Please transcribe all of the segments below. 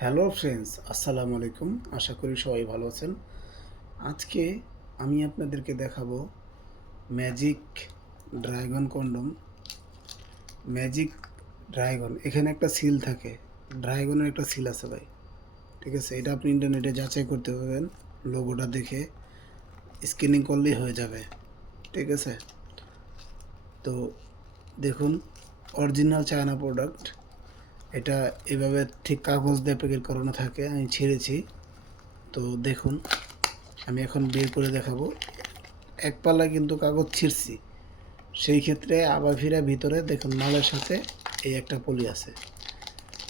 Hello friends, আসসালামু আলাইকুম। আশা করি সবাই ভালো আছেন। আজকে আমি আপনাদেরকে দেখাবো magic dragon condom. Magic dragon, এখানে একটা সিল থাকে। ড্রাগনের একটা সিল আছে ভাই, ঠিক আছে? এটা আপনি ইন্টারনেটে যাচাই করতে পারবেন, লোগোটা দেখে স্ক্যানিং করলেই হয়ে যাবে, ঠিক আছে? তো দেখুন, অরিজিনাল চায়না প্রোডাক্ট। এটা এভাবে ঠিক কাগজ দিয়ে প্যাকেট করানো থাকে, আমি ছেড়েছি। তো দেখুন, আমি এখন বের করে দেখাবো। এক পাল্লা কিন্তু কাগজ ছিঁড়ছি। সেই ক্ষেত্রে আবার ফিরা ভিতরে, দেখুন, মালের সাথে এই একটা পলি আছে।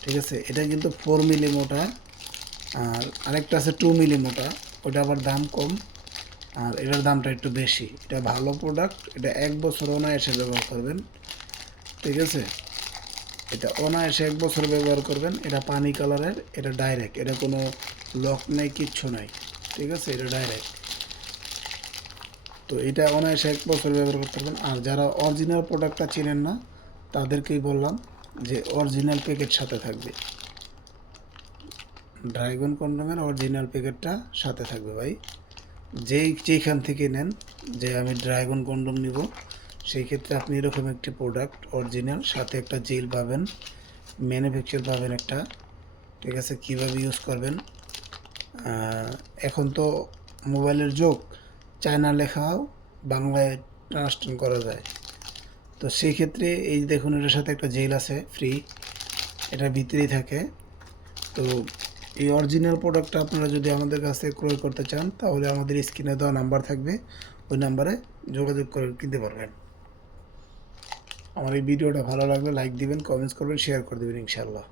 ঠিক আছে, এটা কিন্তু ফোর মিলি মোটা, আর আরেকটা আছে টু মিলি মোটা। ওটা আবার দাম কম, আর এটার দামটা একটু বেশি। এটা ভালো প্রোডাক্ট এটা এক বছর অনায়াসে ব্যবহার করবেন। ঠিক আছে? এটা অনায়াসে এক বছর ব্যবহার করবেন। এটা পানি কালারের, এটা ডাইরেক্ট এটা কোনো লক নেই, কিচ্ছু নাই। ঠিক আছে? এটা ডাইরেক্ট তো এটা অনায়াসে এক বছর ব্যবহার করতে পারবেন। আর যারা অরিজিনাল প্রোডাক্টটা চেনেন না, তাদেরকেই বললাম যে অরিজিনাল প্যাকেট সাথে থাকবে। ড্রাগন কন্ডমের অরিজিনাল প্যাকেটটা সাথে থাকবে ভাই। যেই, যেইখান থেকে নেন, যে আমি ড্রাগন কন্ডম নিব সেই ক্ষেত্রে আপনি এরকম একটি প্রোডাক্ট অরিজিনাল সাথে একটা জেল পাবেন ম্যানুফ্যাকচার পাবেন একটা, ঠিক আছে? কীভাবে ইউজ করবেন? এখন তো মোবাইলের যুগ, চায়না লেখাও বাংলায় ট্রান্সলেশন করা যায়। তো সেই ক্ষেত্রে এই দেখুন, এটার সাথে একটা জেল আছে ফ্রি এটা ভিতরেই থাকে। তো এই অরিজিনাল প্রোডাক্টটা আপনারা যদি আমাদের কাছ থেকে ক্রয় করতে চান, তাহলে আমাদের স্ক্রিনে দেওয়া নাম্বার থাকবে, ওই নাম্বারে যোগাযোগ করে কিনতে পারবেন। আমার এই ভিডিওটা ভালো লাগলে লাইক দিবেন কমেন্টস করবেন শেয়ার করে দেবেন ইনশাআল্লাহ।